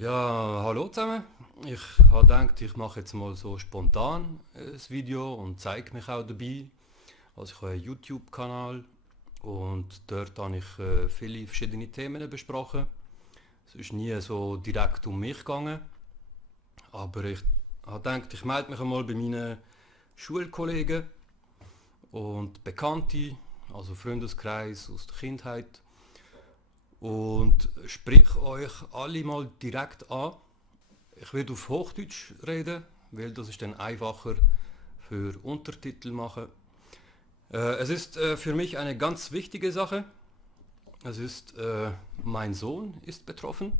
Ja, hallo zusammen. Ich habe gedacht, ich mache jetzt mal so spontan ein Video und zeige mich auch dabei. Also ich habe einen YouTube-Kanal und dort habe ich viele verschiedene Themen besprochen. Es ist nie so direkt um mich gegangen, aber ich habe gedacht, ich melde mich einmal bei meinen Schulkollegen und Bekannten, also Freundeskreis aus der Kindheit, und sprich euch alle mal direkt an. Ich werde auf Hochdeutsch reden, weil das ist dann einfacher für Untertitel machen. Es ist für mich eine ganz wichtige Sache. Es ist, mein Sohn ist betroffen.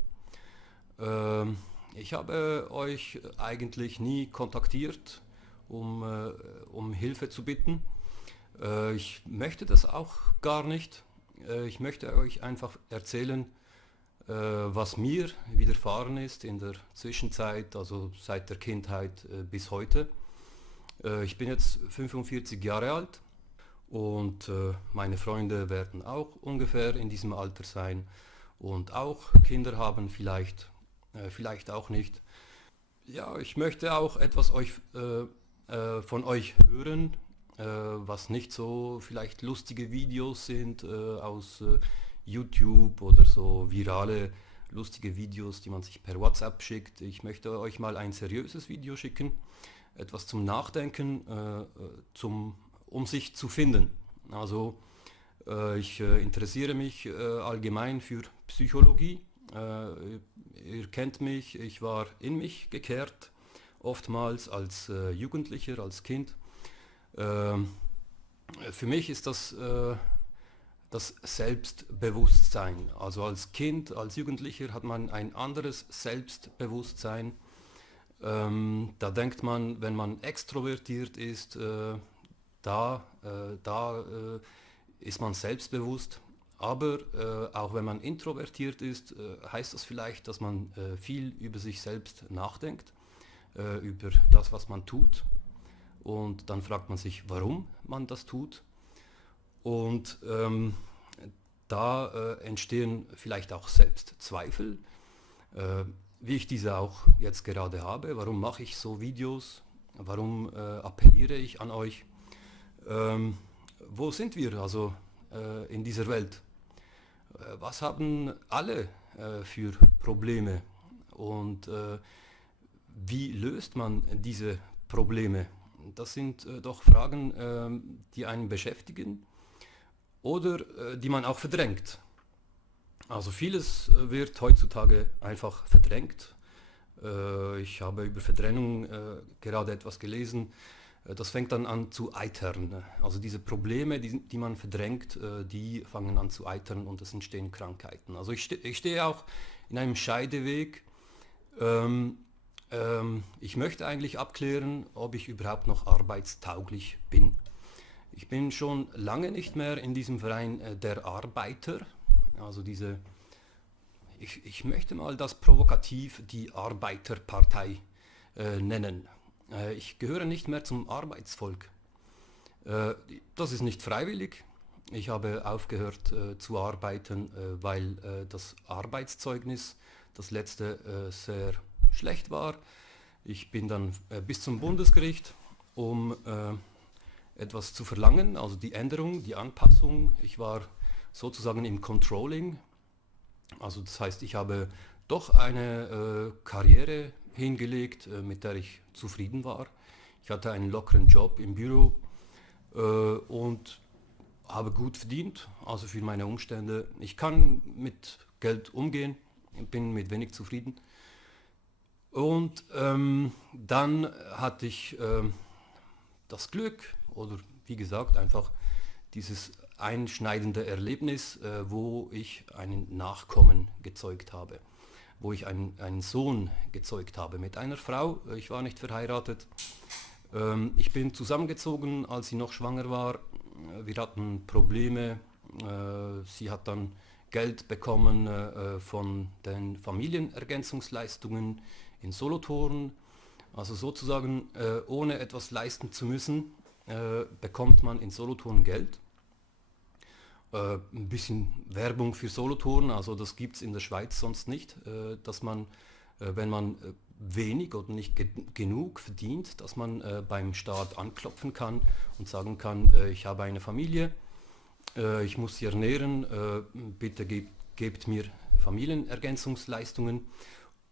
Ähm, ich habe euch eigentlich nie kontaktiert, um Hilfe zu bitten. Ich möchte das auch gar nicht. Ich möchte euch einfach erzählen, was mir widerfahren ist in der Zwischenzeit, also seit der Kindheit bis heute. Ich bin jetzt 45 Jahre alt und meine Freunde werden auch ungefähr in diesem Alter sein und auch Kinder haben, vielleicht auch nicht. Ja, ich möchte auch etwas von euch hören, was nicht so vielleicht lustige Videos sind aus YouTube oder so virale lustige Videos, die man sich per WhatsApp schickt. Ich möchte euch mal ein seriöses Video schicken, etwas zum Nachdenken, um sich zu finden. Also ich interessiere mich allgemein für Psychologie. Ihr kennt mich, ich war in mich gekehrt, oftmals als Jugendlicher, als Kind. Ähm, für mich ist das Selbstbewusstsein. Also als Kind, als Jugendlicher hat man ein anderes Selbstbewusstsein. Da denkt man, wenn man extrovertiert ist, da ist man selbstbewusst. Aber auch wenn man introvertiert ist, heißt das vielleicht, dass man viel über sich selbst nachdenkt, über das, was man tut. Und dann fragt man sich, warum man das tut. Und da entstehen vielleicht auch Selbstzweifel, äh, wie ich diese auch jetzt gerade habe. Warum mache ich so Videos? Warum appelliere ich an euch? Wo sind wir also in dieser Welt? Was haben alle für Probleme? Und wie löst man diese Probleme? Das sind doch Fragen, die einen beschäftigen oder die man auch verdrängt. Also vieles wird heutzutage einfach verdrängt. Ich habe über Verdrängung gerade etwas gelesen. Das fängt dann an zu eitern. Also diese Probleme, die man verdrängt, die fangen an zu eitern und es entstehen Krankheiten. Also ich stehe auch in einem Scheideweg. Ähm, ich möchte eigentlich abklären, ob ich überhaupt noch arbeitstauglich bin. Ich bin schon lange nicht mehr in diesem Verein der Arbeiter, also ich möchte mal das provokativ die Arbeiterpartei nennen. Ich gehöre nicht mehr zum Arbeitsvolk. Das ist nicht freiwillig. Ich habe aufgehört zu arbeiten, weil das Arbeitszeugnis, das letzte, sehr schlecht war. Ich bin dann bis zum Bundesgericht, um etwas zu verlangen, also die Änderung, die Anpassung. Ich war sozusagen im Controlling, also das heißt, ich habe doch eine Karriere hingelegt, mit der ich zufrieden war. Ich hatte einen lockeren Job im Büro und habe gut verdient, also für meine Umstände. Ich kann mit Geld umgehen, bin mit wenig zufrieden. Und dann hatte ich das Glück oder wie gesagt einfach dieses einschneidende Erlebnis, wo ich einen Nachkommen gezeugt habe, wo ich einen Sohn gezeugt habe mit einer Frau. Ich war nicht verheiratet. Ich bin zusammengezogen, als sie noch schwanger war. Wir hatten Probleme. Sie hat dann Geld bekommen von den Familienergänzungsleistungen in Solothurn. Also sozusagen ohne etwas leisten zu müssen, bekommt man in Solothurn Geld. Ein bisschen Werbung für Solothurn, also das gibt es in der Schweiz sonst nicht, dass man wenn man wenig oder nicht genug verdient, dass man beim Staat anklopfen kann und sagen kann, ich habe eine Familie, ich muss sie ernähren, bitte gebt mir Familienergänzungsleistungen.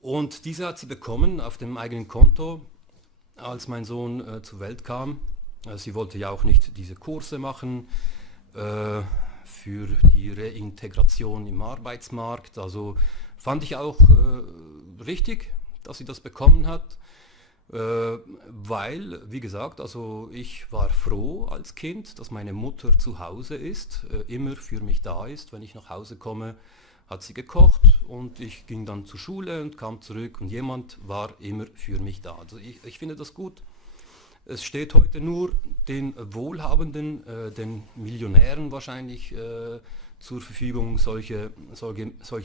Und diese hat sie bekommen auf dem eigenen Konto, als mein Sohn zur Welt kam. Sie wollte ja auch nicht diese Kurse machen für die Reintegration im Arbeitsmarkt. Also fand ich auch richtig, dass sie das bekommen hat, weil, wie gesagt, also ich war froh als Kind, dass meine Mutter zu Hause ist, immer für mich da ist. Wenn ich nach Hause komme, hat sie gekocht und ich ging dann zur Schule und kam zurück und jemand war immer für mich da. Also ich finde das gut. Es steht heute nur den Wohlhabenden, den Millionären wahrscheinlich zur Verfügung, solche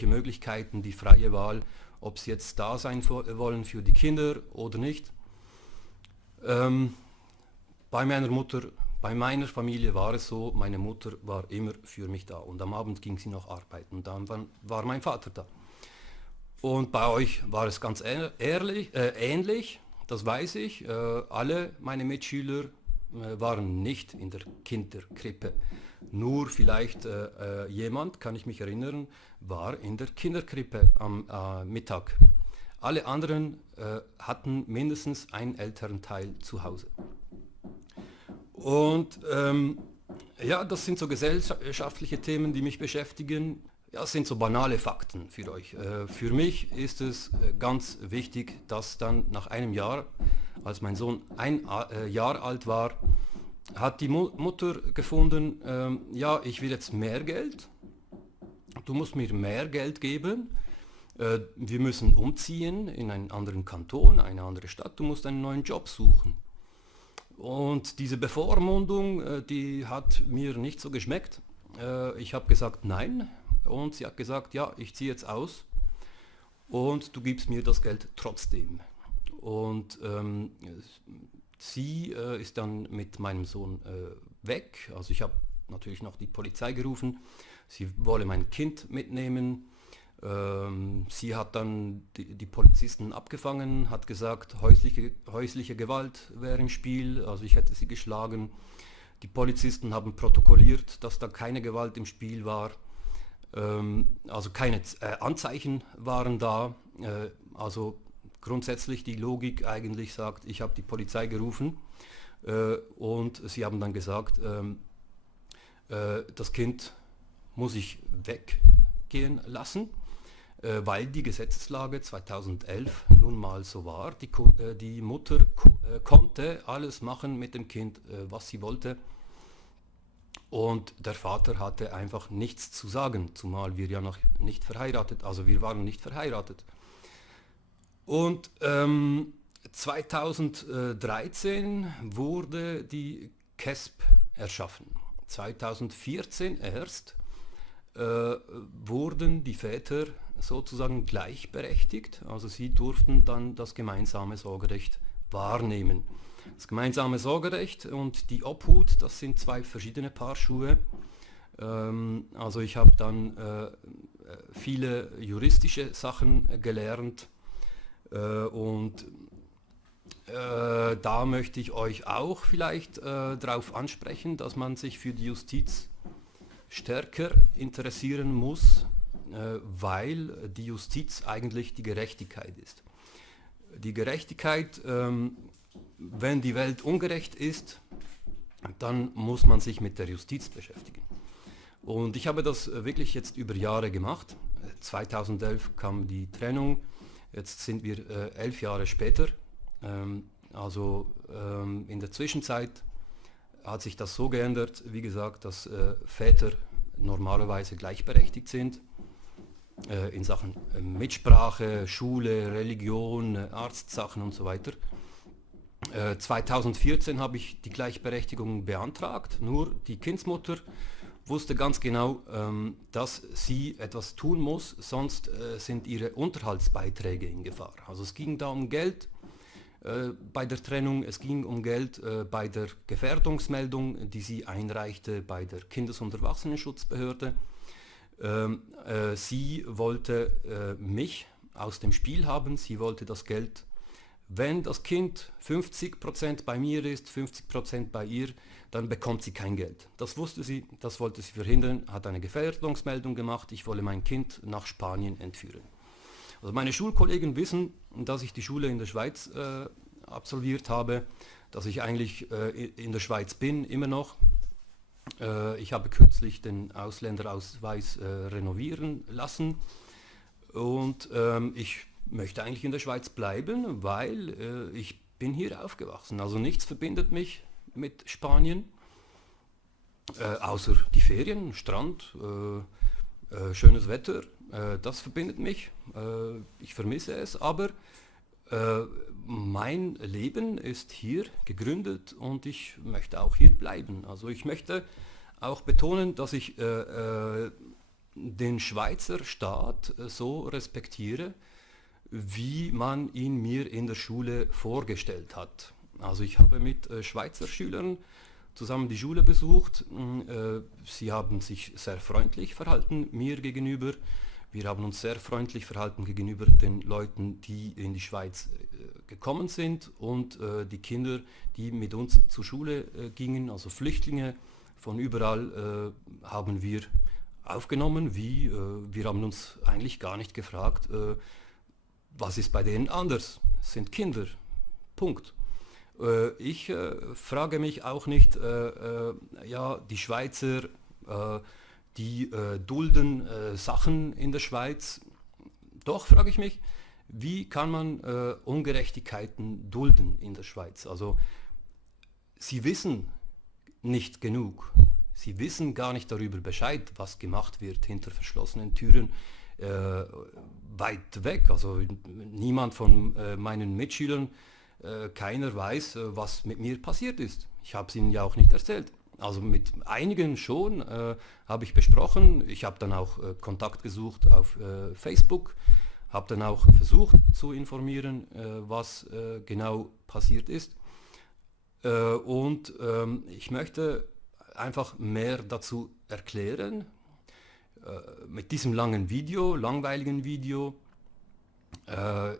Möglichkeiten, die freie Wahl, ob sie jetzt da sein wollen für die Kinder oder nicht. Bei meiner Familie war es so, meine Mutter war immer für mich da und am Abend ging sie noch arbeiten und dann war mein Vater da. Und bei euch war es ganz ähnlich, das weiß ich. Alle meine Mitschüler waren nicht in der Kinderkrippe. Nur vielleicht jemand, kann ich mich erinnern, war in der Kinderkrippe am Mittag. Alle anderen hatten mindestens einen Elternteil zu Hause. Und ja, das sind so gesellschaftliche Themen, die mich beschäftigen. Ja, das sind so banale Fakten für euch. Für mich ist es ganz wichtig, dass dann nach einem Jahr, als mein Sohn ein Jahr alt war, hat die Mutter gefunden, ja, ich will jetzt mehr Geld, du musst mir mehr Geld geben, wir müssen umziehen in einen anderen Kanton, eine andere Stadt, du musst einen neuen Job suchen. Und diese Bevormundung, die hat mir nicht so geschmeckt. Ich habe gesagt nein und sie hat gesagt, ja, ich ziehe jetzt aus und du gibst mir das Geld trotzdem. Und sie ist dann mit meinem Sohn weg. Also ich habe natürlich noch die Polizei gerufen. Sie wolle mein Kind mitnehmen. Sie hat dann die Polizisten abgefangen, hat gesagt, häusliche Gewalt wäre im Spiel. Also ich hätte sie geschlagen. Die Polizisten haben protokolliert, dass da keine Gewalt im Spiel war. Also keine Anzeichen waren da. Also grundsätzlich die Logik eigentlich sagt, ich habe die Polizei gerufen und sie haben dann gesagt, das Kind muss ich weggehen lassen, weil die Gesetzeslage 2011 nun mal so war. Die Mutter konnte alles machen mit dem Kind, was sie wollte. Und der Vater hatte einfach nichts zu sagen, zumal wir ja noch nicht verheiratet, also wir waren nicht verheiratet. Und 2013 wurde die KESB erschaffen. 2014 erst wurden die Väter sozusagen gleichberechtigt, also sie durften dann das gemeinsame Sorgerecht wahrnehmen. Das gemeinsame Sorgerecht und die Obhut, das sind zwei verschiedene Paar Schuhe. Also ich habe dann viele juristische Sachen gelernt und da möchte ich euch auch vielleicht darauf ansprechen, dass man sich für die Justiz stärker interessieren muss, weil die Justiz eigentlich die Gerechtigkeit ist. Die Gerechtigkeit, wenn die Welt ungerecht ist, dann muss man sich mit der Justiz beschäftigen. Und ich habe das wirklich jetzt über Jahre gemacht. 2011 kam die Trennung, jetzt sind wir 11 Jahre später. In der Zwischenzeit hat sich das so geändert, wie gesagt, dass Väter normalerweise gleichberechtigt sind in Sachen Mitsprache, Schule, Religion, Arztsachen und so weiter. 2014 habe ich die Gleichberechtigung beantragt, nur die Kindsmutter wusste ganz genau, dass sie etwas tun muss, sonst sind ihre Unterhaltsbeiträge in Gefahr. Also es ging da um Geld bei der Trennung, es ging um Geld bei der Gefährdungsmeldung, die sie einreichte bei der Kindes- und Erwachsenenschutzbehörde. Sie wollte mich aus dem Spiel haben. Sie wollte das Geld, wenn das Kind 50% bei mir ist, 50% bei ihr, dann bekommt sie kein Geld. Das wusste sie, das wollte sie verhindern, hat eine Gefährdungsmeldung gemacht, ich wolle mein Kind nach Spanien entführen. Also meine Schulkollegen wissen, dass ich die Schule in der Schweiz absolviert habe, dass ich eigentlich in der Schweiz bin, immer noch. Ich habe kürzlich den Ausländerausweis renovieren lassen und ich möchte eigentlich in der Schweiz bleiben, weil ich bin hier aufgewachsen. Also nichts verbindet mich mit Spanien, außer die Ferien, Strand, schönes Wetter, das verbindet mich. Ich vermisse es, aber mein Leben ist hier gegründet und ich möchte auch hier bleiben. Also ich möchte auch betonen, dass ich den Schweizer Staat so respektiere, wie man ihn mir in der Schule vorgestellt hat. Also ich habe mit Schweizer Schülern zusammen die Schule besucht. Sie haben sich sehr freundlich verhalten mir gegenüber. Wir haben uns sehr freundlich verhalten gegenüber den Leuten, die in die Schweiz gekommen sind und die Kinder, die mit uns zur Schule gingen, also Flüchtlinge von überall, haben wir aufgenommen. Wir haben uns eigentlich gar nicht gefragt, was ist bei denen anders? Es sind Kinder. Punkt. Ich frage mich auch nicht, ja, die Schweizer, die dulden Sachen in der Schweiz. Doch frage ich mich, wie kann man Ungerechtigkeiten dulden in der Schweiz? Also sie wissen nicht genug. Sie wissen gar nicht darüber Bescheid, was gemacht wird hinter verschlossenen Türen. Weit weg, also niemand von meinen Mitschülern, keiner weiß, was mit mir passiert ist. Ich habe es ihnen ja auch nicht erzählt. Also mit einigen schon habe ich besprochen. Ich habe dann auch Kontakt gesucht auf Facebook, habe dann auch versucht zu informieren, was genau passiert ist. Und ich möchte einfach mehr dazu erklären. Mit diesem langweiligen Video,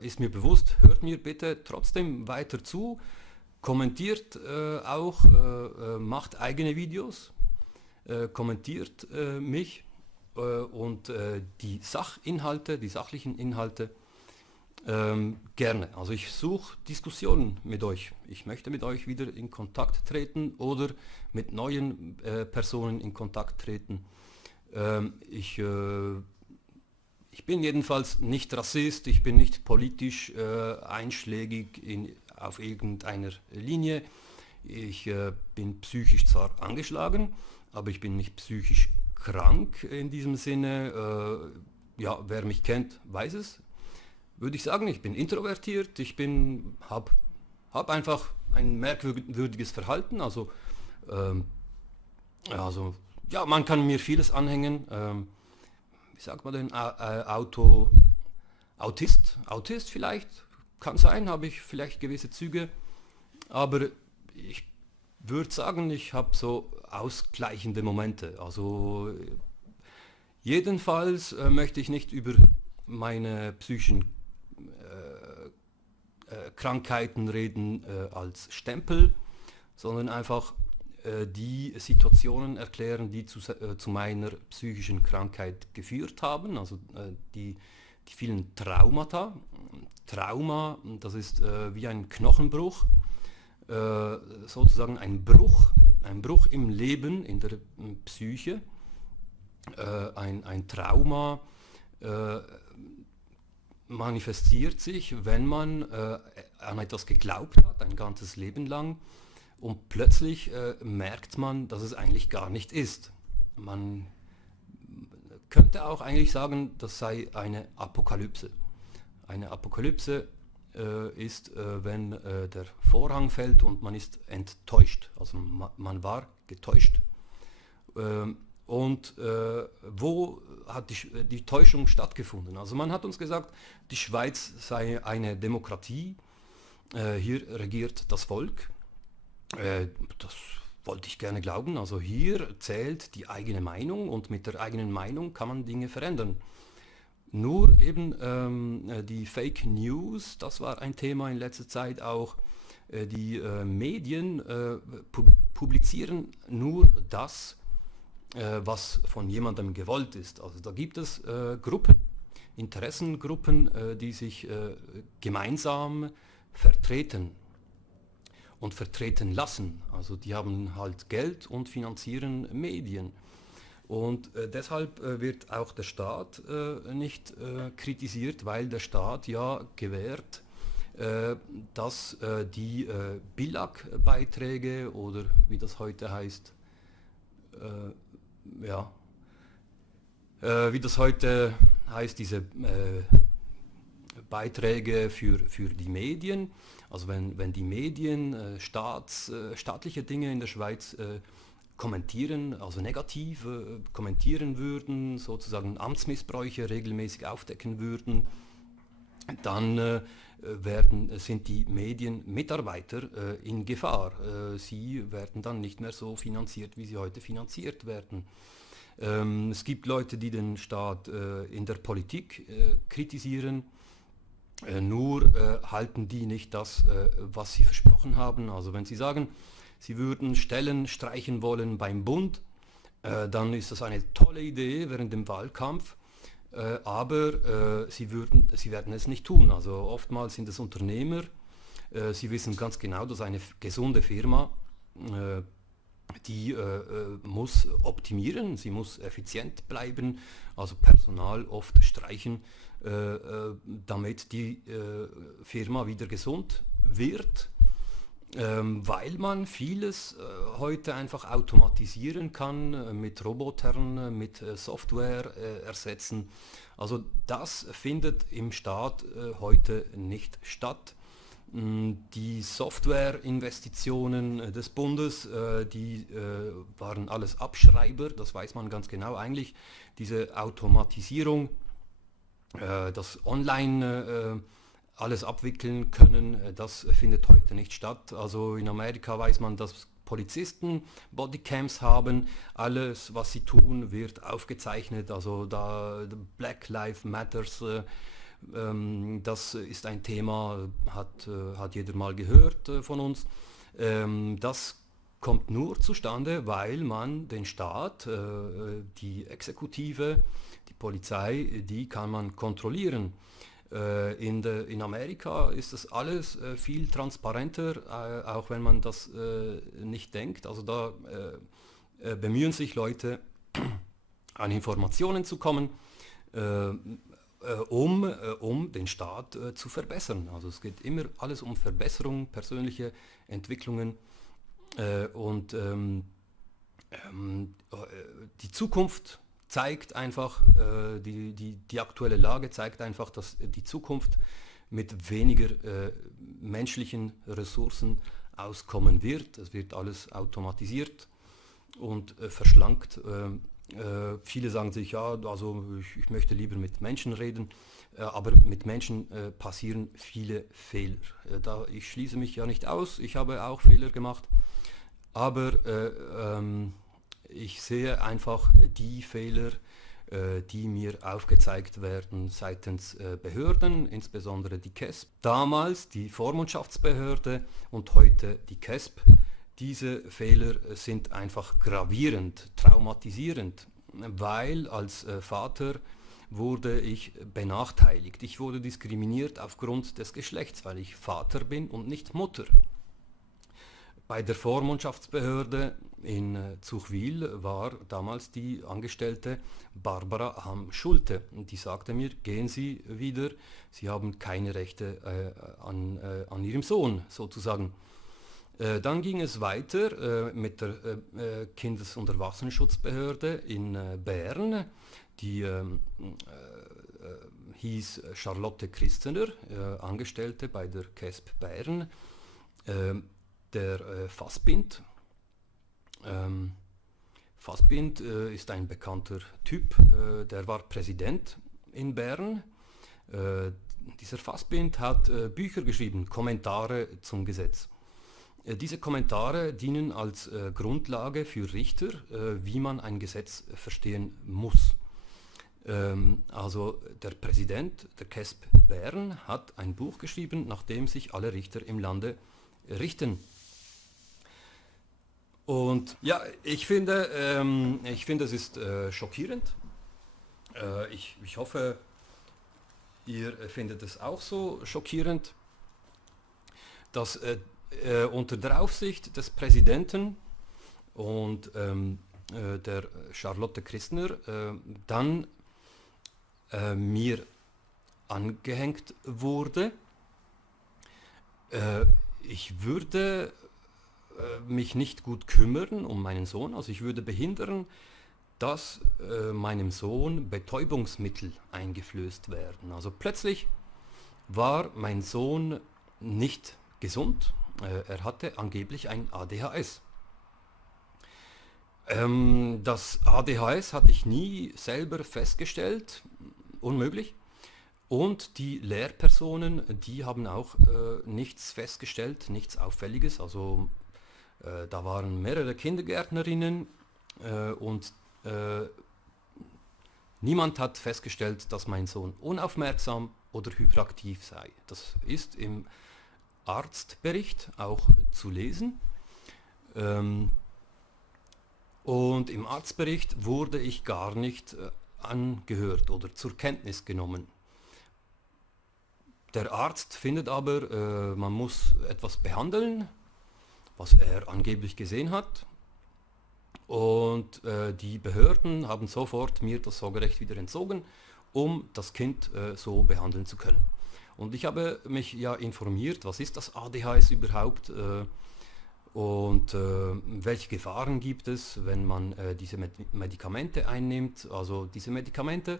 ist mir bewusst, hört mir bitte trotzdem weiter zu, kommentiert auch, macht eigene Videos, kommentiert mich und die Sachinhalte, die sachlichen Inhalte gerne. Also ich suche Diskussionen mit euch. Ich möchte mit euch wieder in Kontakt treten oder mit neuen Personen in Kontakt treten. Ich bin jedenfalls nicht Rassist, ich bin nicht politisch einschlägig auf irgendeiner Linie. Ich bin psychisch zwar angeschlagen, aber ich bin nicht psychisch krank in diesem Sinne. Ja, wer mich kennt, weiß es. Würde ich sagen, ich bin introvertiert, hab einfach ein merkwürdiges Verhalten. Also ja, man kann mir vieles anhängen. Wie sagt man denn? Autist vielleicht, kann sein, habe ich vielleicht gewisse Züge, aber ich würde sagen, ich habe so ausgleichende Momente. Also jedenfalls möchte ich nicht über meine psychischen Krankheiten reden als Stempel, sondern einfach die Situationen erklären, die zu meiner psychischen Krankheit geführt haben, also die vielen Traumata. Trauma, das ist wie ein Knochenbruch, sozusagen ein Bruch im Leben, in der Psyche. Ein Trauma manifestiert sich, wenn man an etwas geglaubt hat, ein ganzes Leben lang, und plötzlich merkt man, dass es eigentlich gar nicht ist. Man könnte auch eigentlich sagen, das sei eine Apokalypse. Eine Apokalypse ist, wenn der Vorhang fällt und man ist enttäuscht. Also man war getäuscht. Und wo hat die Täuschung stattgefunden? Also man hat uns gesagt, die Schweiz sei eine Demokratie, hier regiert das Volk. Das wollte ich gerne glauben. Also hier zählt die eigene Meinung und mit der eigenen Meinung kann man Dinge verändern. Nur eben die Fake News, das war ein Thema in letzter Zeit auch. Die Medien publizieren nur das, was von jemandem gewollt ist. Also da gibt es Gruppen, Interessengruppen, die sich gemeinsam vertreten und vertreten lassen. Also die haben halt Geld und finanzieren Medien. Und deshalb wird auch der Staat nicht kritisiert, weil der Staat ja gewährt, dass die Billag-Beiträge oder wie das heute heißt, ja, wie das heute heißt, diese Beiträge für die Medien, also wenn die Medien staatliche Dinge in der Schweiz kommentieren, also negativ kommentieren würden, sozusagen Amtsmissbräuche regelmäßig aufdecken würden, dann sind die Medienmitarbeiter in Gefahr. Sie werden dann nicht mehr so finanziert, wie sie heute finanziert werden. Es gibt Leute, die den Staat in der Politik kritisieren, nur halten die nicht das, was sie versprochen haben. Also wenn sie sagen, sie würden Stellen streichen wollen beim Bund, dann ist das eine tolle Idee während dem Wahlkampf, aber sie werden es nicht tun. Also oftmals sind es Unternehmer, sie wissen ganz genau, dass eine gesunde Firma, die muss optimieren, sie muss effizient bleiben, also Personal oft streichen, damit die Firma wieder gesund wird. Weil man vieles heute einfach automatisieren kann, mit Robotern, mit Software ersetzen. Also das findet im Staat heute nicht statt. Die Softwareinvestitionen des Bundes, die waren alles Abschreiber, das weiß man ganz genau eigentlich. Diese Automatisierung, das Online alles abwickeln können, das findet heute nicht statt. Also in Amerika weiß man, dass Polizisten Bodycams haben, alles was sie tun wird aufgezeichnet, also da Black Lives Matters, das ist ein Thema, hat jeder mal gehört von uns. Das kommt nur zustande, weil man den Staat, die Exekutive, die Polizei, die kann man kontrollieren. In Amerika ist das alles viel transparenter, auch wenn man das nicht denkt. Also da bemühen sich Leute, an Informationen zu kommen, um den Staat zu verbessern. Also es geht immer alles um Verbesserung, persönliche Entwicklungen und die Zukunft zeigt einfach, die aktuelle Lage zeigt einfach, dass die Zukunft mit weniger menschlichen Ressourcen auskommen wird. Es wird alles automatisiert und verschlankt. Viele sagen sich, ja, also ich möchte lieber mit Menschen reden, aber mit Menschen passieren viele Fehler. Ich schließe mich ja nicht aus, ich habe auch Fehler gemacht, aber ich sehe einfach die Fehler, die mir aufgezeigt werden seitens Behörden, insbesondere die KESB. Damals die Vormundschaftsbehörde und heute die KESB. Diese Fehler sind einfach gravierend, traumatisierend, weil als Vater wurde ich benachteiligt. Ich wurde diskriminiert aufgrund des Geschlechts, weil ich Vater bin und nicht Mutter. Bei der Vormundschaftsbehörde in Zuchwil war damals die Angestellte Barbara Ham-Schulte. Die sagte mir, gehen Sie wieder, Sie haben keine Rechte an Ihrem Sohn sozusagen. Dann ging es weiter mit der Kindes- und Erwachsenenschutzbehörde in Bern. Die hieß Charlotte Christener, Angestellte bei der KESB Bern. Der Fassbind. Fassbind ist ein bekannter Typ, der war Präsident in Bern. Dieser Fassbind hat Bücher geschrieben, Kommentare zum Gesetz. Diese Kommentare dienen als Grundlage für Richter, wie man ein Gesetz verstehen muss. Also der Präsident der KESB Bern hat ein Buch geschrieben, nach dem sich alle Richter im Lande richten. Und ja, ich finde, es ist schockierend. Ich hoffe, ihr findet es auch so schockierend, dass unter der Aufsicht des Präsidenten und der Charlotte Christner dann mir angehängt wurde. Ich würde mich nicht gut kümmern um meinen Sohn, also ich würde behindern, dass meinem Sohn Betäubungsmittel eingeflößt werden. Also plötzlich war mein Sohn nicht gesund, er hatte angeblich ein ADHS. Das ADHS hatte ich nie selber festgestellt, unmöglich. Und die Lehrpersonen, die haben auch nichts festgestellt, nichts Auffälliges. Also da waren mehrere Kindergärtnerinnen und niemand hat festgestellt, dass mein Sohn unaufmerksam oder hyperaktiv sei. Das ist im Arztbericht auch zu lesen. Und im Arztbericht wurde ich gar nicht angehört oder zur Kenntnis genommen. Der Arzt findet aber, man muss etwas behandeln, was er angeblich gesehen hat. Und die Behörden haben sofort mir das Sorgerecht wieder entzogen, um das Kind so behandeln zu können. Und ich habe mich ja informiert, was ist das ADHS überhaupt und welche Gefahren gibt es, wenn man diese Medikamente einnimmt. Also diese Medikamente,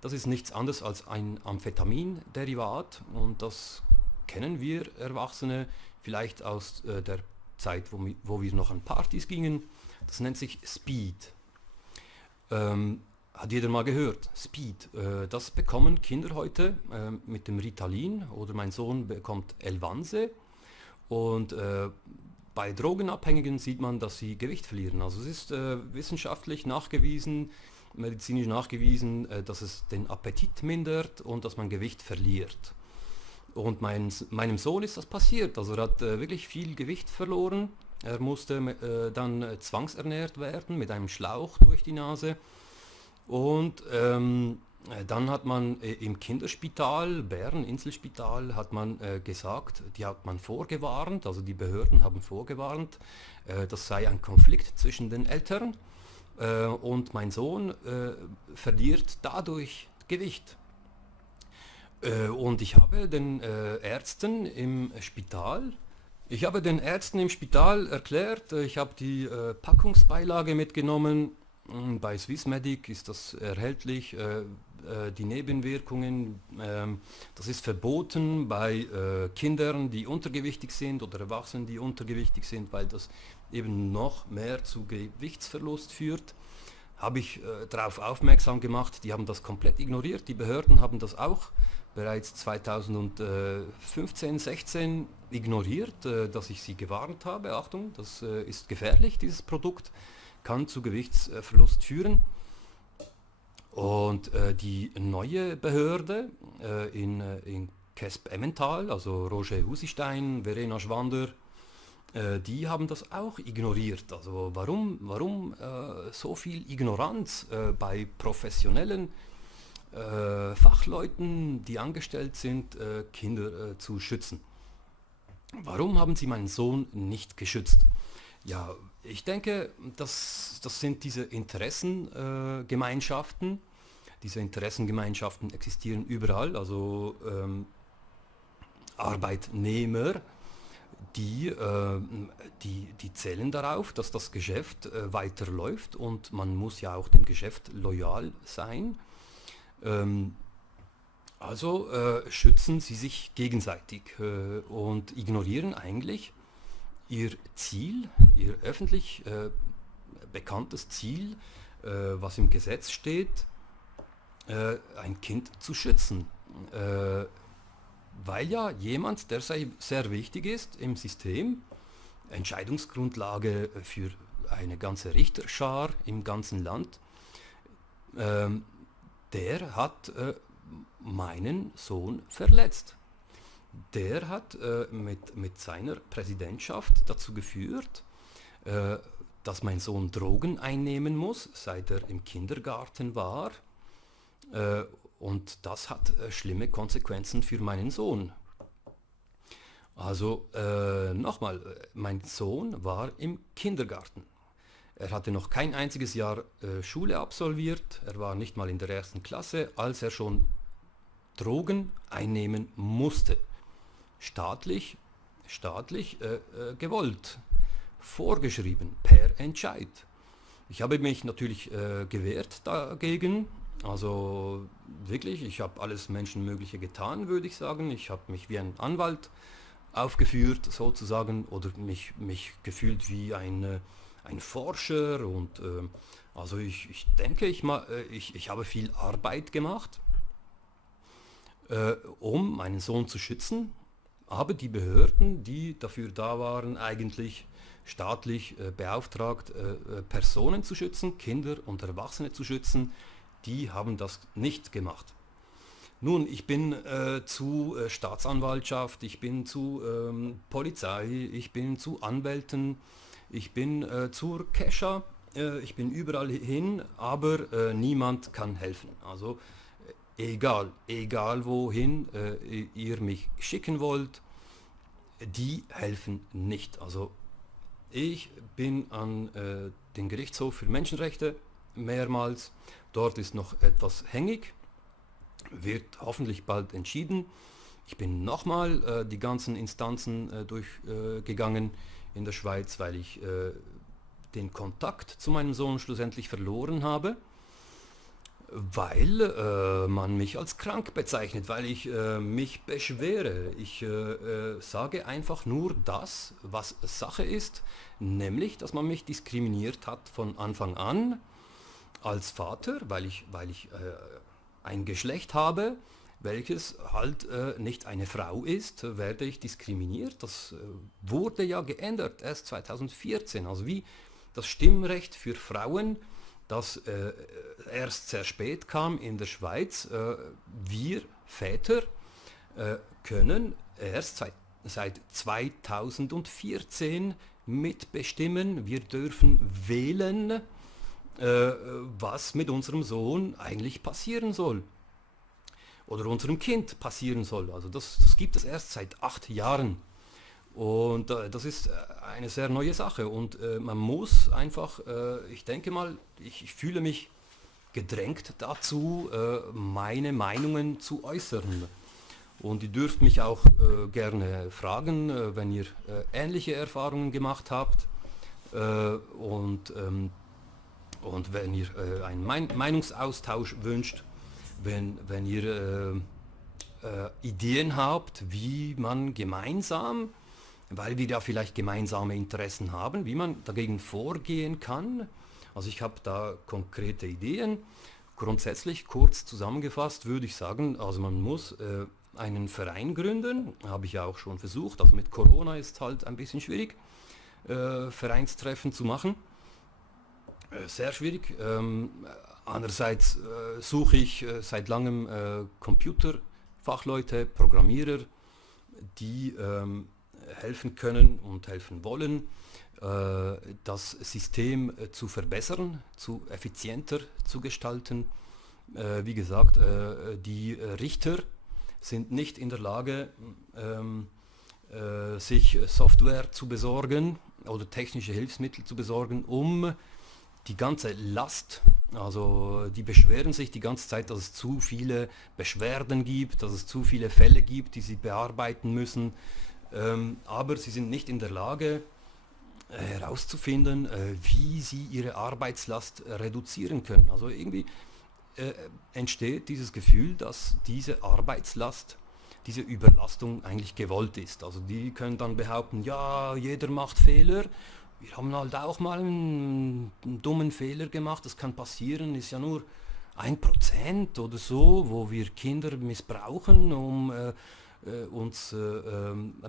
das ist nichts anderes als ein Amphetaminderivat und das kennen wir Erwachsene vielleicht aus der Zeit, wo wir noch an Partys gingen. Das nennt sich Speed. Hat jeder mal gehört? Speed. Das bekommen Kinder heute mit dem Ritalin oder mein Sohn bekommt Elvanse und bei Drogenabhängigen sieht man, dass sie Gewicht verlieren. Also es ist wissenschaftlich nachgewiesen, medizinisch nachgewiesen, dass es den Appetit mindert und dass man Gewicht verliert. Und meinem Sohn ist das passiert. Also er hat wirklich viel Gewicht verloren. Er musste dann zwangsernährt werden mit einem Schlauch durch die Nase. Und dann hat man im Kinderspital, Bern, Inselspital, hat man gesagt, die hat man vorgewarnt, also die Behörden haben vorgewarnt, das sei ein Konflikt zwischen den Eltern und mein Sohn verliert dadurch Gewicht. Und ich habe den Ärzten im Spital erklärt, ich habe die Packungsbeilage mitgenommen. Bei Swissmedic ist das erhältlich, die Nebenwirkungen, das ist verboten bei Kindern, die untergewichtig sind oder Erwachsenen, die untergewichtig sind, weil das eben noch mehr zu Gewichtsverlust führt. Habe ich darauf aufmerksam gemacht, die haben das komplett ignoriert, die Behörden haben das auch bereits 2015, 16 ignoriert, dass ich sie gewarnt habe, Achtung, das ist gefährlich, dieses Produkt, kann zu Gewichtsverlust führen. Und die neue Behörde in KESB Emmental, also Roger Husistein, Verena Schwander, die haben das auch ignoriert. Also warum so viel Ignoranz bei professionellen Fachleuten, die angestellt sind, Kinder zu schützen? Warum haben sie meinen Sohn nicht geschützt? Ja, ich denke, das sind diese Interessengemeinschaften. Diese Interessengemeinschaften existieren überall, also Arbeitnehmer, die zählen darauf, dass das Geschäft weiterläuft und man muss ja auch dem Geschäft loyal sein. Also schützen sie sich gegenseitig und ignorieren eigentlich ihr Ziel, ihr öffentlich bekanntes Ziel, was im Gesetz steht, ein Kind zu schützen. Weil ja jemand, der sehr wichtig ist im System, Entscheidungsgrundlage für eine ganze Richterschar im ganzen Land, der hat meinen Sohn verletzt. Der hat mit seiner Präsidentschaft dazu geführt, dass mein Sohn Drogen einnehmen muss, seit er im Kindergarten war. Und das hat schlimme Konsequenzen für meinen Sohn. Also nochmal, mein Sohn war im Kindergarten. Er hatte noch kein einziges Jahr Schule absolviert, er war nicht mal in der 1. Klasse, als er schon Drogen einnehmen musste. Staatlich gewollt, vorgeschrieben, per Entscheid. Ich habe mich natürlich gewehrt dagegen, also wirklich, ich habe alles Menschenmögliche getan, würde ich sagen. Ich habe mich wie ein Anwalt aufgeführt sozusagen oder mich gefühlt wie ein Forscher und also ich denke, ich habe viel Arbeit gemacht, um meinen Sohn zu schützen, aber die Behörden, die dafür da waren, eigentlich staatlich beauftragt, Personen zu schützen, Kinder und Erwachsene zu schützen, die haben das nicht gemacht. Nun, ich bin zu Staatsanwaltschaft, ich bin zu Polizei, ich bin zu Anwälten, ich bin zur Kesha, ich bin überall hin, aber niemand kann helfen. Also egal wohin ihr mich schicken wollt, die helfen nicht. Also ich bin an den Gerichtshof für Menschenrechte mehrmals, dort ist noch etwas hängig, wird hoffentlich bald entschieden. Ich bin nochmal die ganzen Instanzen durchgegangen in der Schweiz, weil ich den Kontakt zu meinem Sohn schlussendlich verloren habe, weil man mich als krank bezeichnet, weil ich mich beschwere. Ich sage einfach nur das, was Sache ist, nämlich, dass man mich diskriminiert hat von Anfang an als Vater, weil ich ein Geschlecht habe, welches halt nicht eine Frau ist, werde ich diskriminiert. Das wurde ja geändert, erst 2014. Also wie das Stimmrecht für Frauen, das erst sehr spät kam in der Schweiz. Wir Väter können erst seit 2014 mitbestimmen. Wir dürfen wählen, was mit unserem Sohn eigentlich passieren soll oder unserem Kind passieren soll. Also das gibt es erst seit 8 Jahren und das ist eine sehr neue Sache und man muss einfach, ich denke mal, ich fühle mich gedrängt dazu, meine Meinungen zu äußern. Und ihr dürft mich auch gerne fragen, wenn ihr ähnliche Erfahrungen gemacht habt und wenn ihr einen Meinungsaustausch wünscht, wenn ihr Ideen habt, wie man gemeinsam, weil wir ja vielleicht gemeinsame Interessen haben, wie man dagegen vorgehen kann. Also ich habe da konkrete Ideen. Grundsätzlich, kurz zusammengefasst, würde ich sagen, also man muss einen Verein gründen, habe ich ja auch schon versucht. Also mit Corona ist halt ein bisschen schwierig, Vereinstreffen zu machen. Sehr schwierig. Andererseits suche ich seit langem Computerfachleute, Programmierer, die helfen können und helfen wollen, das System zu verbessern, zu effizienter zu gestalten. Wie gesagt, die Richter sind nicht in der Lage, sich Software zu besorgen oder technische Hilfsmittel zu besorgen, um die ganze Last, also die beschweren sich die ganze Zeit, dass es zu viele Beschwerden gibt, dass es zu viele Fälle gibt, die sie bearbeiten müssen, aber sie sind nicht in der Lage herauszufinden, wie sie ihre Arbeitslast reduzieren können. Also irgendwie entsteht dieses Gefühl, dass diese Arbeitslast, diese Überlastung eigentlich gewollt ist. Also die können dann behaupten, ja, jeder macht Fehler. Wir haben halt auch mal einen dummen Fehler gemacht, das kann passieren, ist ja nur 1% oder so, wo wir Kinder missbrauchen, um uns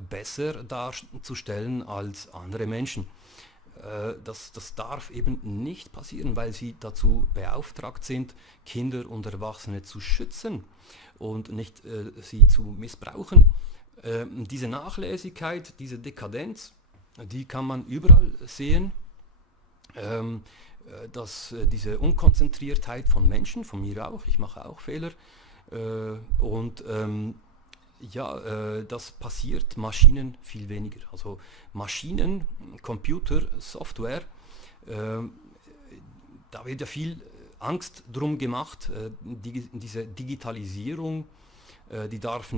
besser darzustellen als andere Menschen. das darf eben nicht passieren, weil sie dazu beauftragt sind, Kinder und Erwachsene zu schützen und nicht sie zu missbrauchen. Diese Nachlässigkeit, diese Dekadenz, die kann man überall sehen. Diese Unkonzentriertheit von Menschen, von mir auch, ich mache auch Fehler, und das passiert Maschinen viel weniger. Also Maschinen, Computer, Software, da wird ja viel Angst drum gemacht. Diese Digitalisierung, die dürfe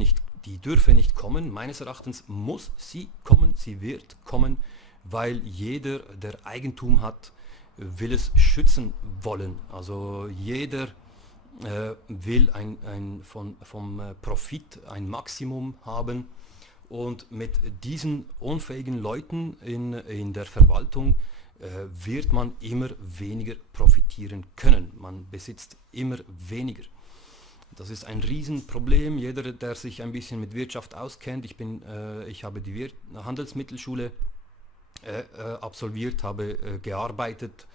nicht kommen. Meines Erachtens muss sie kommen, sie wird kommen, weil jeder, der Eigentum hat, will es schützen wollen. Also jeder will vom Profit ein Maximum haben, und mit diesen unfähigen Leuten in der Verwaltung wird man immer weniger profitieren können. Man besitzt immer weniger. Das ist ein Riesenproblem. Jeder, der sich ein bisschen mit Wirtschaft auskennt, ich habe die Handelsmittelschule absolviert, habe gearbeitet,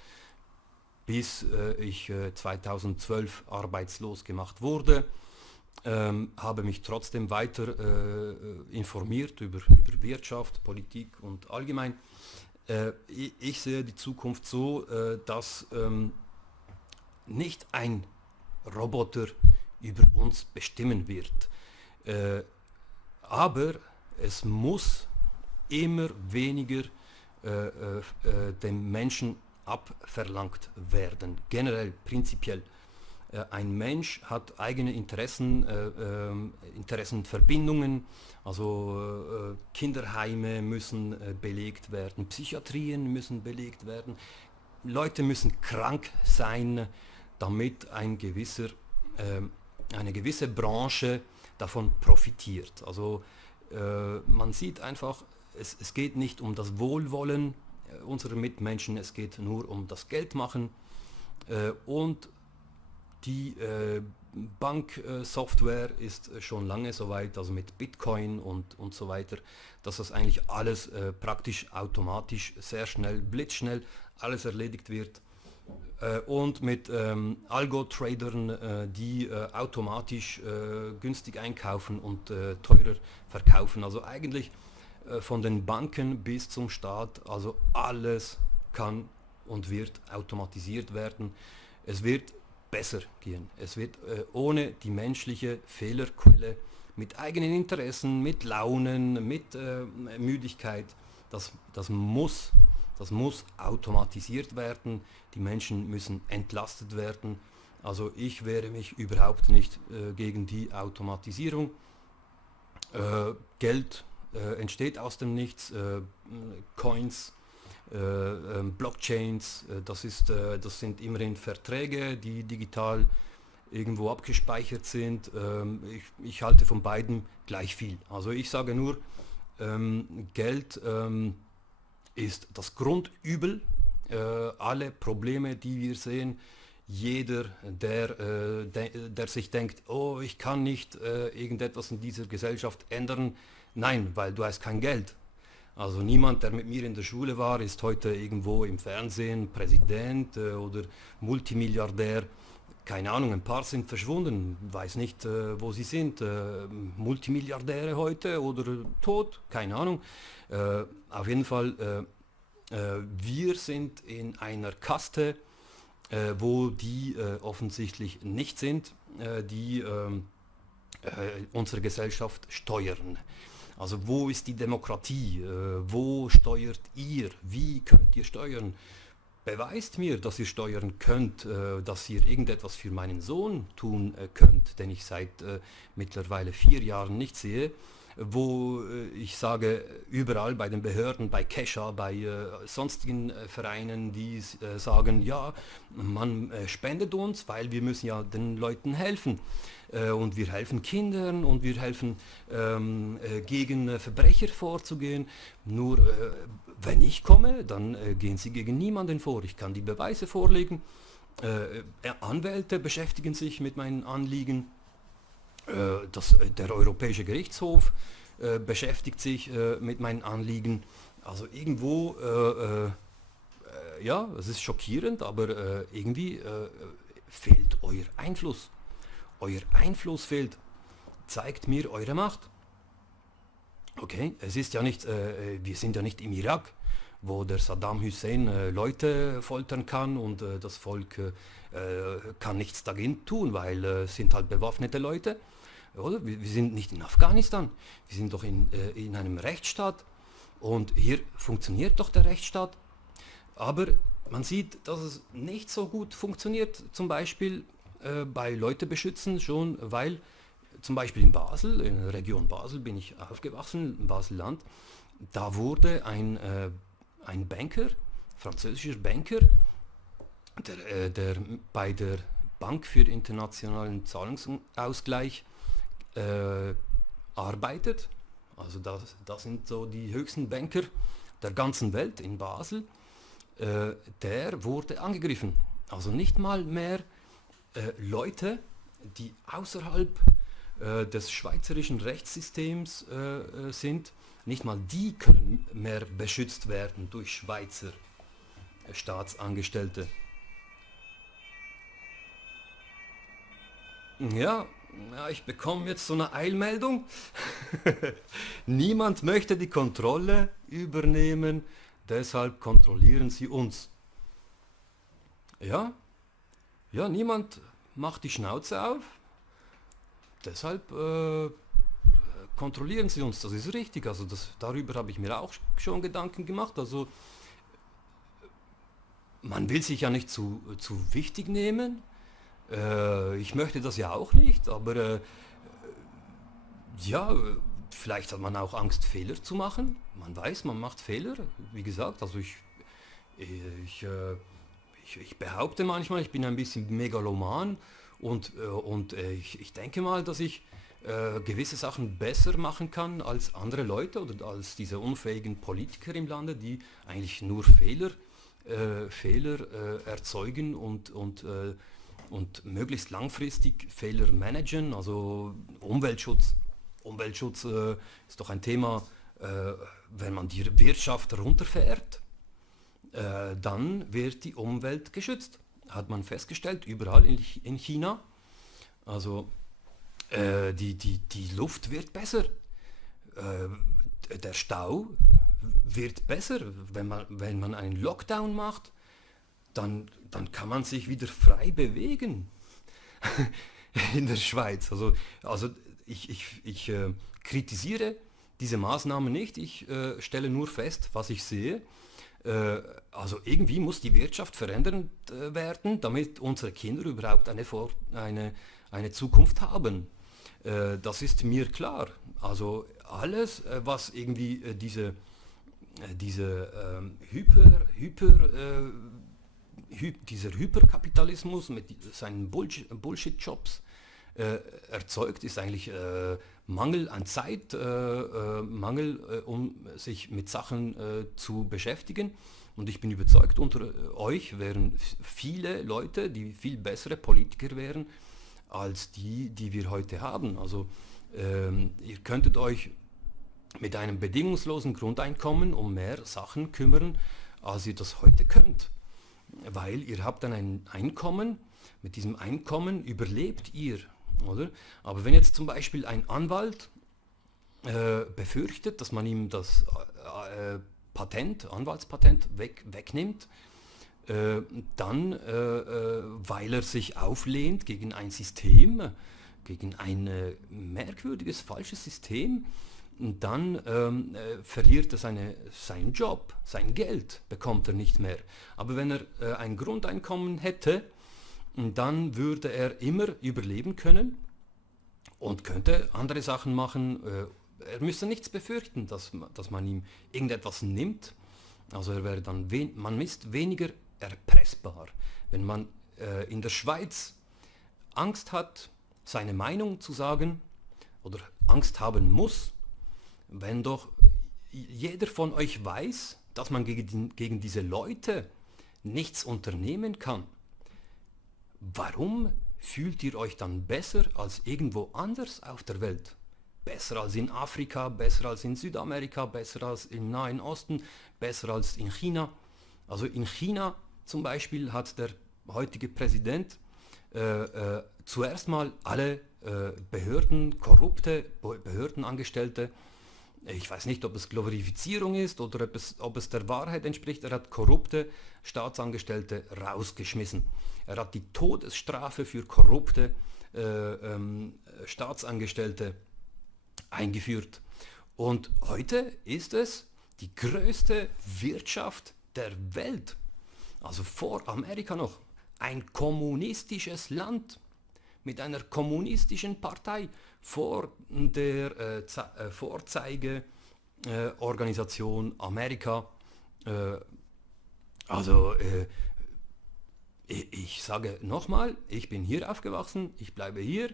bis ich 2012 arbeitslos gemacht wurde, habe mich trotzdem weiter informiert über Wirtschaft, Politik und allgemein. Ich sehe die Zukunft so, dass nicht ein Roboter über uns bestimmen wird, aber es muss immer weniger dem Menschen abverlangt werden. Generell, prinzipiell. Ein Mensch hat eigene Interessenverbindungen, also Kinderheime müssen belegt werden, Psychiatrien müssen belegt werden, Leute müssen krank sein, damit eine gewisse Branche davon profitiert. Also man sieht einfach, es geht nicht um das Wohlwollen unserer Mitmenschen, es geht nur um das Geldmachen, und die Banksoftware ist schon lange so weit, also mit Bitcoin und so weiter, dass das eigentlich alles praktisch automatisch, sehr schnell, blitzschnell alles erledigt wird, und mit Algo-Tradern, die automatisch günstig einkaufen und teurer verkaufen. Also eigentlich von den Banken bis zum Staat, also alles kann und wird automatisiert werden. Es wird besser gehen. Es wird ohne die menschliche Fehlerquelle, mit eigenen Interessen, mit Launen, mit Müdigkeit, das muss automatisiert werden. Die Menschen müssen entlastet werden. Also ich wehre mich überhaupt nicht gegen die Automatisierung. Geld entsteht aus dem Nichts, Coins, Blockchains, das sind immerhin Verträge, die digital irgendwo abgespeichert sind. Ich halte von beiden gleich viel. Also ich sage nur, Geld ist das Grundübel. Alle Probleme, die wir sehen, jeder, der sich denkt, oh, ich kann nicht irgendetwas in dieser Gesellschaft ändern, nein, weil du hast kein Geld. Also niemand, der mit mir in der Schule war, ist heute irgendwo im Fernsehen Präsident oder Multimilliardär. Keine Ahnung, ein paar sind verschwunden, weiß nicht, wo sie sind. Multimilliardäre heute oder tot, keine Ahnung. Auf jeden Fall, wir sind in einer Kaste, wo die offensichtlich nicht sind, die unsere Gesellschaft steuern. Also wo ist die Demokratie? Wo steuert ihr? Wie könnt ihr steuern? Beweist mir, dass ihr steuern könnt, dass ihr irgendetwas für meinen Sohn tun könnt, den ich seit mittlerweile 4 Jahren nicht sehe, wo ich sage, überall bei den Behörden, bei Kesha, bei sonstigen Vereinen, die sagen, ja, man spendet uns, weil wir müssen ja den Leuten helfen. Und wir helfen Kindern und wir helfen gegen Verbrecher vorzugehen. Nur wenn ich komme, dann gehen sie gegen niemanden vor. Ich kann die Beweise vorlegen. Anwälte beschäftigen sich mit meinen Anliegen. Der Europäische Gerichtshof beschäftigt sich mit meinen Anliegen. Also irgendwo Ja, es ist schockierend, aber irgendwie fehlt euer Einfluss. Euer Einfluss fehlt. Zeigt mir eure Macht. Okay, es ist ja nicht, wir sind ja nicht im Irak, wo der Saddam Hussein Leute foltern kann und das Volk kann nichts dagegen tun, weil es sind halt bewaffnete Leute. Oder? Wir sind nicht in Afghanistan, wir sind doch in einem Rechtsstaat und hier funktioniert doch der Rechtsstaat. Aber man sieht, dass es nicht so gut funktioniert, zum Beispiel bei Leute beschützen schon, weil zum Beispiel in Basel, in der Region Basel bin ich aufgewachsen, im Baselland, da wurde ein Banker, französischer Banker, der bei der Bank für internationalen Zahlungsausgleich arbeitet. Also das sind so die höchsten Banker der ganzen Welt in Basel. Der wurde angegriffen. Also nicht mal mehr Leute, die außerhalb des schweizerischen Rechtssystems sind, nicht mal die können mehr beschützt werden durch Schweizer Staatsangestellte. Ja, ja, ich bekomme jetzt so eine Eilmeldung. Niemand möchte die Kontrolle übernehmen, deshalb kontrollieren sie uns. Ja, ja, niemand macht die Schnauze auf, deshalb kontrollieren sie uns. Das ist richtig. Also darüber habe ich mir auch schon Gedanken gemacht. Also man will sich ja nicht zu wichtig nehmen. Ich möchte das ja auch nicht, aber ja, vielleicht hat man auch Angst, Fehler zu machen. Man weiß, man macht Fehler. Wie gesagt, also ich, äh, ich behaupte manchmal, ich bin ein bisschen megaloman und ich denke mal, dass ich gewisse Sachen besser machen kann als andere Leute oder als diese unfähigen Politiker im Lande, die eigentlich nur Fehler erzeugen und möglichst langfristig Fehler managen. Also Umweltschutz. Umweltschutz ist doch ein Thema, wenn man die Wirtschaft runterfährt, dann wird die Umwelt geschützt. Hat man festgestellt, überall in China. Also die Luft wird besser. Der Stau wird besser. Wenn man einen Lockdown macht, dann kann man sich wieder frei bewegen in der Schweiz. Also ich kritisiere diese Maßnahmen nicht, ich stelle nur fest, was ich sehe. Also irgendwie muss die Wirtschaft verändert werden, damit unsere Kinder überhaupt eine Zukunft haben. Das ist mir klar. Also alles, was irgendwie dieser Hyperkapitalismus mit seinen Bullshit-Jobs erzeugt, ist eigentlich Mangel an Zeit, Mangel, um sich mit Sachen zu beschäftigen. Und ich bin überzeugt, unter euch wären viele Leute, die viel bessere Politiker wären, als die wir heute haben. Also ihr könntet euch mit einem bedingungslosen Grundeinkommen um mehr Sachen kümmern, als ihr das heute könnt. Weil ihr habt dann ein Einkommen, mit diesem Einkommen überlebt ihr, oder? Aber wenn jetzt zum Beispiel ein Anwalt befürchtet, dass man ihm das Anwaltspatent wegnimmt, dann, weil er sich auflehnt gegen ein System, gegen ein merkwürdiges, falsches System, dann verliert er seinen Job, sein Geld bekommt er nicht mehr. Aber wenn er ein Grundeinkommen hätte, dann würde er immer überleben können und könnte andere Sachen machen. Er müsste nichts befürchten, dass man ihm irgendetwas nimmt. Also man ist weniger erpressbar. Wenn man in der Schweiz Angst hat, seine Meinung zu sagen oder Angst haben muss, wenn doch jeder von euch weiß, dass man gegen diese Leute nichts unternehmen kann, warum fühlt ihr euch dann besser als irgendwo anders auf der Welt? Besser als in Afrika, besser als in Südamerika, besser als im Nahen Osten, besser als in China? Also in China zum Beispiel hat der heutige Präsident zuerst mal alle Behörden, korrupte Behördenangestellte, ich weiß nicht, ob es Glorifizierung ist oder ob es der Wahrheit entspricht, er hat korrupte Staatsangestellte rausgeschmissen. Er hat die Todesstrafe für korrupte Staatsangestellte eingeführt. Und heute ist es die größte Wirtschaft der Welt, also vor Amerika noch, ein kommunistisches Land mit einer kommunistischen Partei vor der Vorzeigeorganisation Amerika. Ich sage nochmal, ich bin hier aufgewachsen, ich bleibe hier.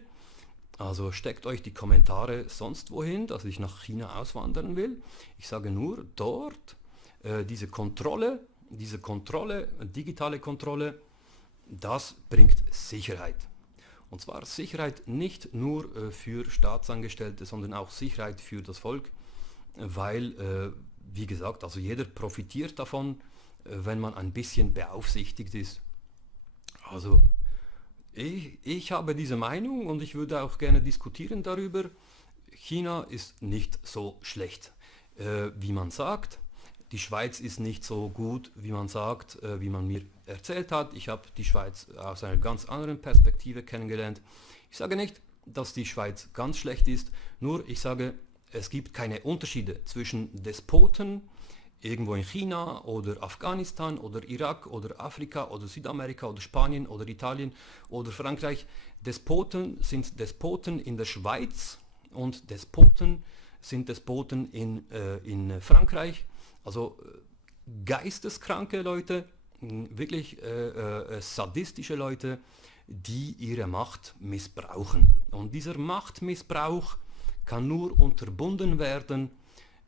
Also steckt euch die Kommentare sonst wohin, dass ich nach China auswandern will. Ich sage nur, dort diese Kontrolle, digitale Kontrolle, das bringt Sicherheit. Und zwar Sicherheit nicht nur für Staatsangestellte, sondern auch Sicherheit für das Volk, weil, wie gesagt, also jeder profitiert davon, wenn man ein bisschen beaufsichtigt ist. Also ich habe diese Meinung und ich würde auch gerne diskutieren darüber. China ist nicht so schlecht, wie man sagt. Die Schweiz ist nicht so gut, wie man sagt, wie man mir erzählt hat. Ich habe die Schweiz aus einer ganz anderen Perspektive kennengelernt. Ich sage nicht, dass die Schweiz ganz schlecht ist, nur ich sage, es gibt keine Unterschiede zwischen Despoten irgendwo in China oder Afghanistan oder Irak oder Afrika oder Südamerika oder Spanien oder Italien oder Frankreich. Despoten sind Despoten in der Schweiz und Despoten sind Despoten in Frankreich. Also geisteskranke Leute, wirklich sadistische Leute, die ihre Macht missbrauchen. Und dieser Machtmissbrauch kann nur unterbunden werden,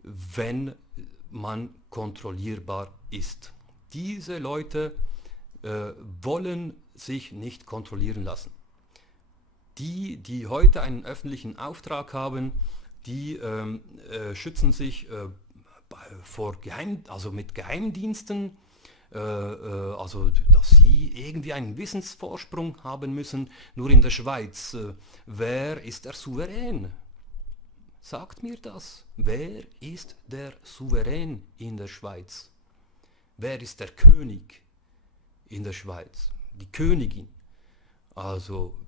wenn man kontrollierbar ist. Diese Leute wollen sich nicht kontrollieren lassen. Die heute einen öffentlichen Auftrag haben, die schützen sich mit Geheimdiensten, also dass sie irgendwie einen Wissensvorsprung haben müssen. Nur in der Schweiz, wer ist der Souverän? Sagt mir das. Wer ist der Souverän in der Schweiz? Wer ist der König in der Schweiz? Die Königin. Also,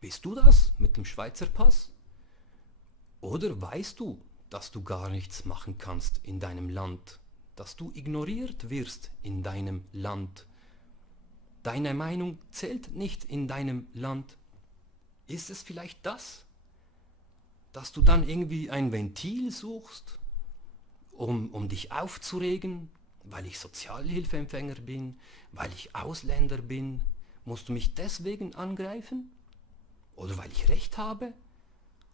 bist du das mit dem Schweizer Pass? Oder weißt du, dass du gar nichts machen kannst in deinem Land? Dass du ignoriert wirst in deinem Land? Deine Meinung zählt nicht in deinem Land. Ist es vielleicht das? Dass du dann irgendwie ein Ventil suchst, um dich aufzuregen, weil ich Sozialhilfeempfänger bin, weil ich Ausländer bin, musst du mich deswegen angreifen? Oder weil ich Recht habe,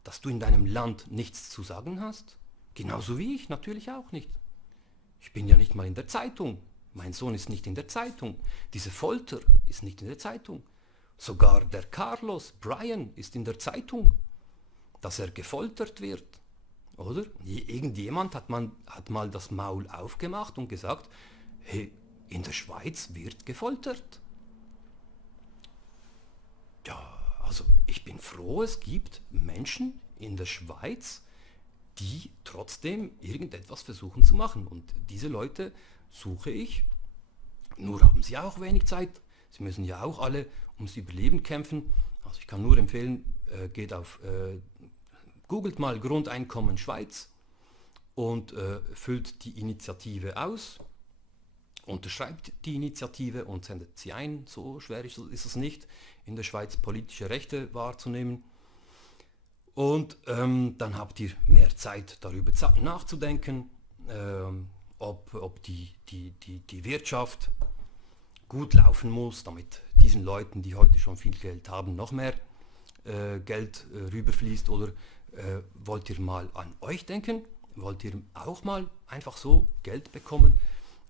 dass du in deinem Land nichts zu sagen hast? Genauso wie ich natürlich auch nicht. Ich bin ja nicht mal in der Zeitung. Mein Sohn ist nicht in der Zeitung. Diese Folter ist nicht in der Zeitung. Sogar der Carlos, Brian, ist in der Zeitung, dass er gefoltert wird, oder? Irgendjemand hat mal das Maul aufgemacht und gesagt, hey, in der Schweiz wird gefoltert. Ja, also ich bin froh, es gibt Menschen in der Schweiz, die trotzdem irgendetwas versuchen zu machen. Und diese Leute suche ich, nur haben sie auch wenig Zeit. Sie müssen ja auch alle ums Überleben kämpfen. Also ich kann nur empfehlen, googelt mal Grundeinkommen Schweiz und füllt die Initiative aus, unterschreibt die Initiative und sendet sie ein. So schwer ist es nicht, in der Schweiz politische Rechte wahrzunehmen. Und dann habt ihr mehr Zeit darüber nachzudenken, ob die Wirtschaft gut laufen muss, damit diesen Leuten, die heute schon viel Geld haben, noch mehr Geld rüberfließt, oder wollt ihr mal an euch denken? Wollt ihr auch mal einfach so Geld bekommen?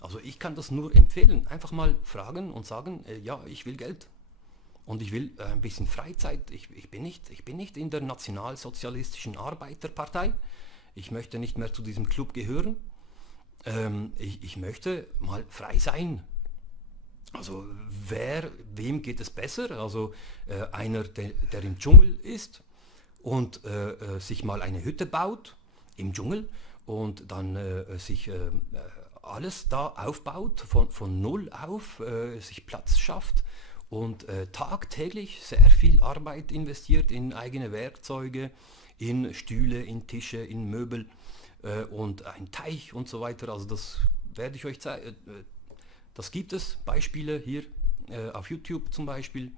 Also ich kann das nur empfehlen. Einfach mal fragen und sagen, ja, ich will Geld. Und ich will ein bisschen Freizeit. Ich bin nicht in der Nationalsozialistischen Arbeiterpartei. Ich möchte nicht mehr zu diesem Club gehören. ich möchte mal frei sein. Also wem geht es besser? Also einer, der im Dschungel ist und sich mal eine Hütte baut im Dschungel und dann sich alles da aufbaut, von null auf, sich Platz schafft und tagtäglich sehr viel Arbeit investiert in eigene Werkzeuge, in Stühle, in Tische, in Möbel und ein Teich und so weiter. Also das werde ich euch zeigen. Das gibt es, Beispiele hier auf YouTube zum Beispiel.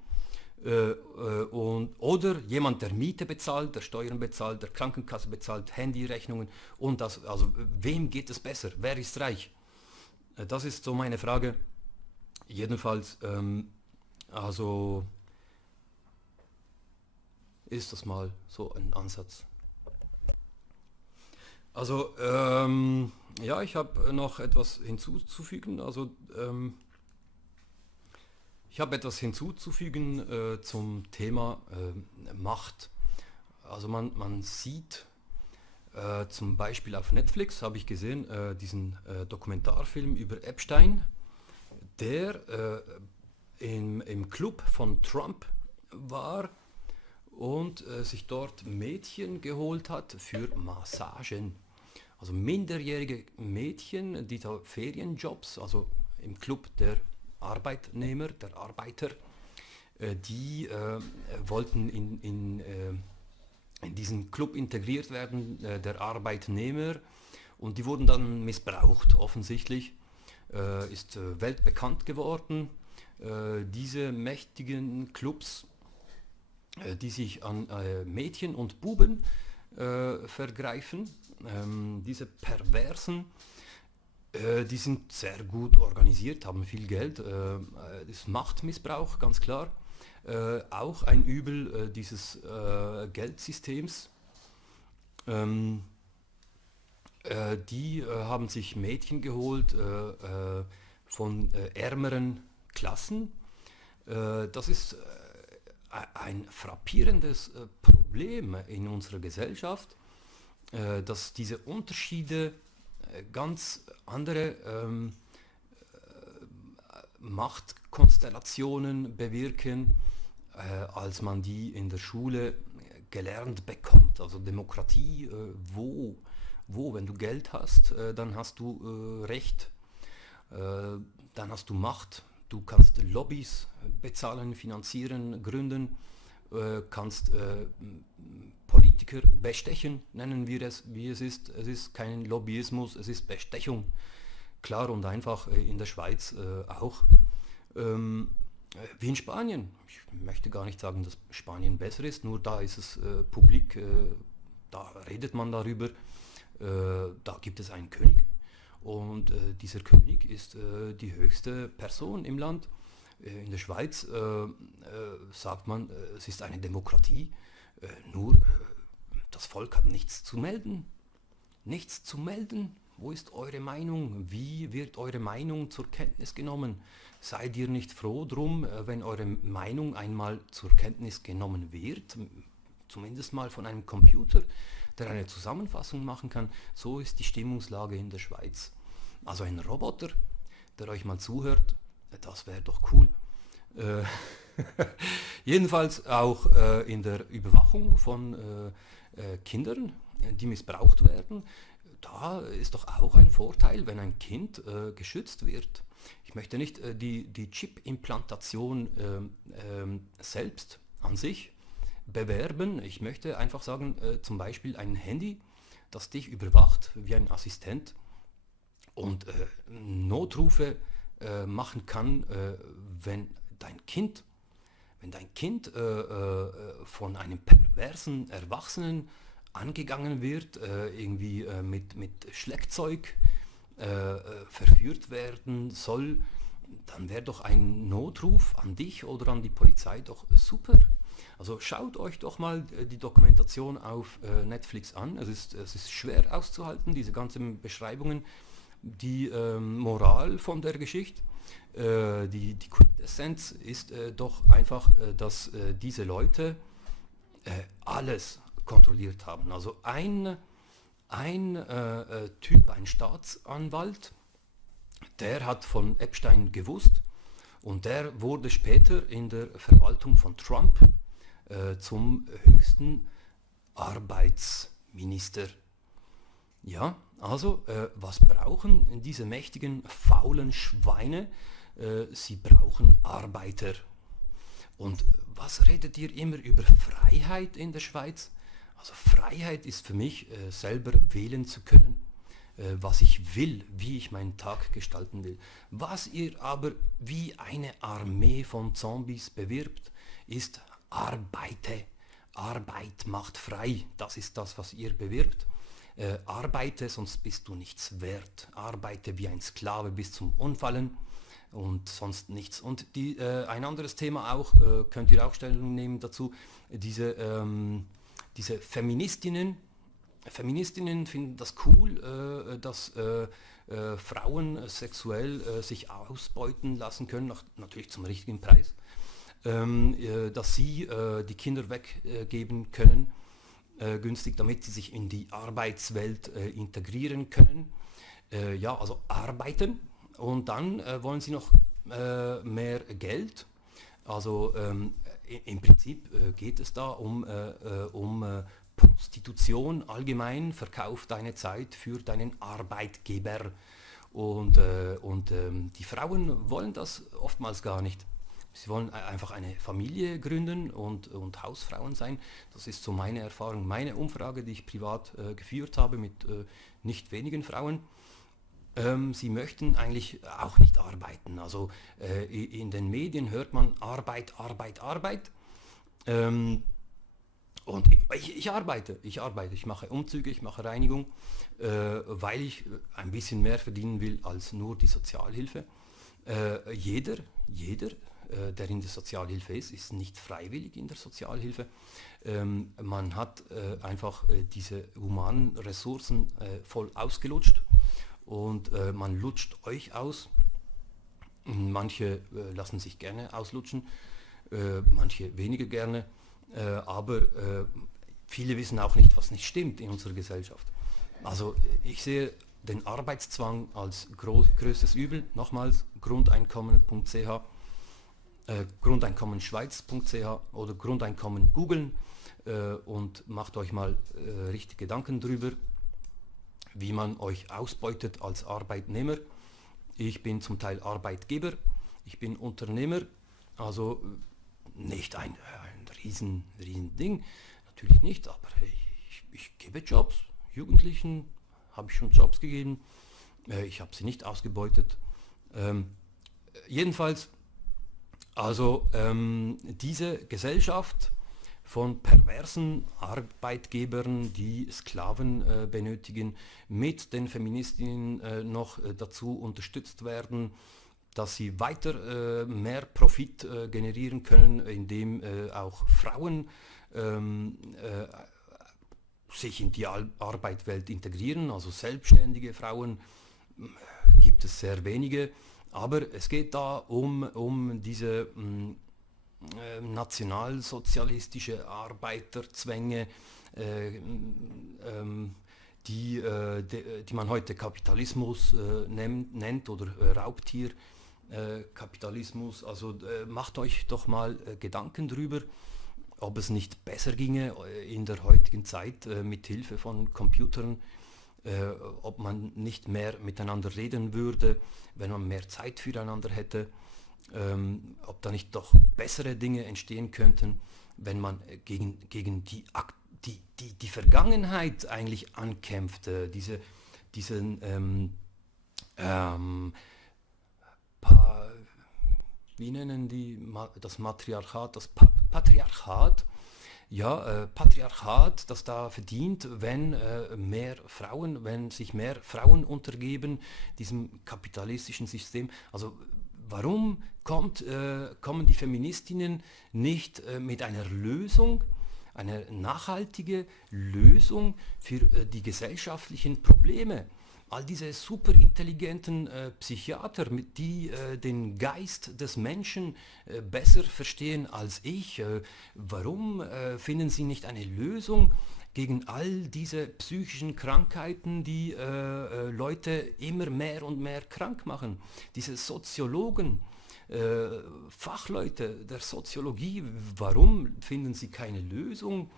Oder jemand, der Miete bezahlt, der Steuern bezahlt, der Krankenkasse bezahlt, Handyrechnungen und das, also wem geht es besser? Wer ist reich? Das ist so meine Frage. Jedenfalls, also ist das mal so ein Ansatz. Also, ja, ich habe noch etwas hinzuzufügen. Also, ich habe etwas hinzuzufügen zum Thema Macht. Also man sieht zum Beispiel auf Netflix, habe ich gesehen, diesen Dokumentarfilm über Epstein, der im Club von Trump war und sich dort Mädchen geholt hat für Massagen. Also minderjährige Mädchen, die da Ferienjobs, also im Club der Arbeitnehmer, der Arbeiter, die wollten in diesen Club integriert werden, der Arbeitnehmer, und die wurden dann missbraucht, offensichtlich. Ist weltbekannt geworden. Diese mächtigen Clubs, die sich an Mädchen und Buben vergreifen, diese Perversen, die sind sehr gut organisiert, haben viel Geld, ist Machtmissbrauch, ganz klar. Auch ein Übel dieses Geldsystems. Die haben sich Mädchen geholt von ärmeren Klassen. Das ist ein frappierendes Problem in unserer Gesellschaft, dass diese Unterschiede ganz andere Machtkonstellationen bewirken, als man die in der Schule gelernt bekommt. Also Demokratie, wenn du Geld hast, dann hast du Recht, dann hast du Macht, du kannst Lobbys bezahlen, finanzieren, gründen, kannst Politiker bestechen, nennen wir es, wie es ist. Es ist kein Lobbyismus, es ist Bestechung. Klar und einfach in der Schweiz auch. Wie in Spanien. Ich möchte gar nicht sagen, dass Spanien besser ist, nur da ist es publik, da redet man darüber. Da gibt es einen König und dieser König ist die höchste Person im Land. In der Schweiz sagt man, es ist eine Demokratie, nur das Volk hat nichts zu melden. Nichts zu melden. Wo ist eure Meinung? Wie wird eure Meinung zur Kenntnis genommen? Seid ihr nicht froh drum, wenn eure Meinung einmal zur Kenntnis genommen wird? Zumindest mal von einem Computer, der eine Zusammenfassung machen kann. So ist die Stimmungslage in der Schweiz. Also ein Roboter, der euch mal zuhört, das wäre doch cool. Jedenfalls auch in der Überwachung von Kindern, die missbraucht werden. Da ist doch auch ein Vorteil, wenn ein Kind geschützt wird. Ich möchte nicht die Chip-Implantation selbst an sich bewerben. Ich möchte einfach sagen, zum Beispiel ein Handy, das dich überwacht wie ein Assistent und Notrufe machen kann, wenn dein Kind von einem perversen Erwachsenen angegangen wird, irgendwie mit Schleckzeug verführt werden soll, dann wäre doch ein Notruf an dich oder an die Polizei doch super. Also schaut euch doch mal die Dokumentation auf Netflix an. Es ist schwer auszuhalten, diese ganzen Beschreibungen, die Moral von der Geschichte. Die Quintessenz ist doch einfach, dass diese Leute alles kontrolliert haben. Also ein ein Typ, ein Staatsanwalt, der hat von Epstein gewusst und der wurde später in der Verwaltung von Trump zum höchsten Arbeitsminister. Ja, also was brauchen diese mächtigen, faulen Schweine? Sie brauchen Arbeiter. Und was redet ihr immer über Freiheit in der Schweiz? Also Freiheit ist für mich selber wählen zu können, was ich will, wie ich meinen Tag gestalten will. Was ihr aber wie eine Armee von Zombies bewirbt, ist Arbeite. Arbeit macht frei. Das ist das, was ihr bewirbt. Arbeite, sonst bist du nichts wert. Arbeite wie ein Sklave bis zum Umfallen und sonst nichts. Und ein anderes Thema auch, könnt ihr auch Stellung nehmen dazu, diese Feministinnen finden das cool, dass Frauen sexuell sich ausbeuten lassen können, natürlich zum richtigen Preis, dass sie die Kinder weggeben können, günstig, damit sie sich in die Arbeitswelt integrieren können. Ja, also arbeiten und dann wollen sie noch mehr Geld. Also im Prinzip geht es da um Prostitution allgemein, verkauf deine Zeit für deinen Arbeitgeber. Und die Frauen wollen das oftmals gar nicht. Sie wollen einfach eine Familie gründen und Hausfrauen sein. Das ist so meine Erfahrung, meine Umfrage, die ich privat geführt habe mit nicht wenigen Frauen. Sie möchten eigentlich auch nicht arbeiten. Also in den Medien hört man Arbeit, Arbeit, Arbeit. Und ich arbeite, ich mache Umzüge, ich mache Reinigung, weil ich ein bisschen mehr verdienen will als nur die Sozialhilfe. Jeder, der in der Sozialhilfe ist nicht freiwillig in der Sozialhilfe. Man hat einfach diese humanen Ressourcen voll ausgelutscht und man lutscht euch aus. Manche lassen sich gerne auslutschen, manche weniger gerne, aber viele wissen auch nicht, was nicht stimmt in unserer Gesellschaft. Also ich sehe den Arbeitszwang als größtes Übel. Nochmals grundeinkommen.ch, grundeinkommenschweiz.ch oder Grundeinkommen googeln und macht euch mal richtig Gedanken drüber, wie man euch ausbeutet als Arbeitnehmer. Ich bin zum Teil Arbeitgeber, ich bin Unternehmer, also nicht ein riesen Ding, natürlich nicht, aber ich gebe Jobs. Jugendlichen habe ich schon Jobs gegeben, ich habe sie nicht ausgebeutet. Jedenfalls, also diese Gesellschaft von perversen Arbeitgebern, die Sklaven benötigen, mit den Feministinnen noch dazu unterstützt werden, dass sie weiter mehr Profit generieren können, indem auch Frauen sich in die Arbeitswelt integrieren, also selbstständige Frauen gibt es sehr wenige, aber es geht da um diese nationalsozialistische Arbeiterzwänge, die man heute Kapitalismus nennt oder Raubtierkapitalismus. Also macht euch doch mal Gedanken drüber, ob es nicht besser ginge in der heutigen Zeit mit Hilfe von Computern, ob man nicht mehr miteinander reden würde, wenn man mehr Zeit füreinander hätte, ob da nicht doch bessere Dinge entstehen könnten, wenn man gegen die Vergangenheit eigentlich ankämpft, wie nennen die das Matriarchat, das Patriarchat, ja, Patriarchat, das da verdient, wenn sich mehr Frauen untergeben diesem kapitalistischen System. Also warum kommen die Feministinnen nicht mit einer Lösung, eine nachhaltige Lösung für die gesellschaftlichen Probleme? All diese superintelligenten Psychiater, die den Geist des Menschen besser verstehen als ich, warum finden sie nicht eine Lösung, gegen all diese psychischen Krankheiten, die Leute immer mehr und mehr krank machen. Diese Soziologen, Fachleute der Soziologie, warum finden sie keine Lösung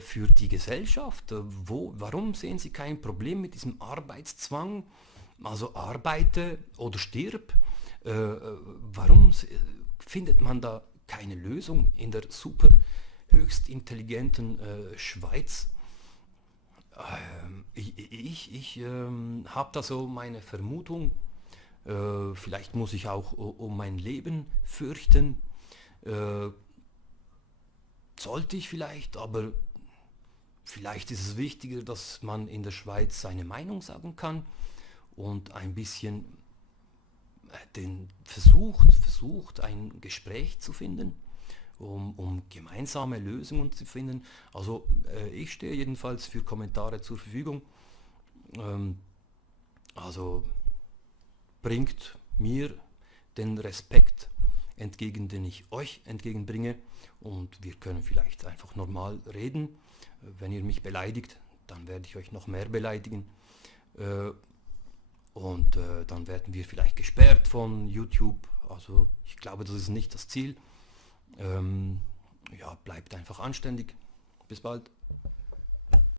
für die Gesellschaft? Warum sehen sie kein Problem mit diesem Arbeitszwang? Also arbeite oder stirb. Warum findet man da keine Lösung in der super höchst intelligenten Schweiz? Ich habe da so meine Vermutung. Vielleicht muss ich auch um mein Leben fürchten. Äh, Sollte ich vielleicht, aber vielleicht ist es wichtiger, dass man in der Schweiz seine Meinung sagen kann und ein bisschen versucht, ein Gespräch zu finden, um gemeinsame Lösungen zu finden. Also ich stehe jedenfalls für Kommentare zur Verfügung. Ähm, also bringt mir den Respekt entgegen, den ich euch entgegenbringe, und wir können vielleicht einfach normal reden. Wenn ihr mich beleidigt, dann werde ich euch noch mehr beleidigen. Und dann werden wir vielleicht gesperrt von YouTube. Also ich glaube, das ist nicht das Ziel. Ja, bleibt einfach anständig. Bis bald.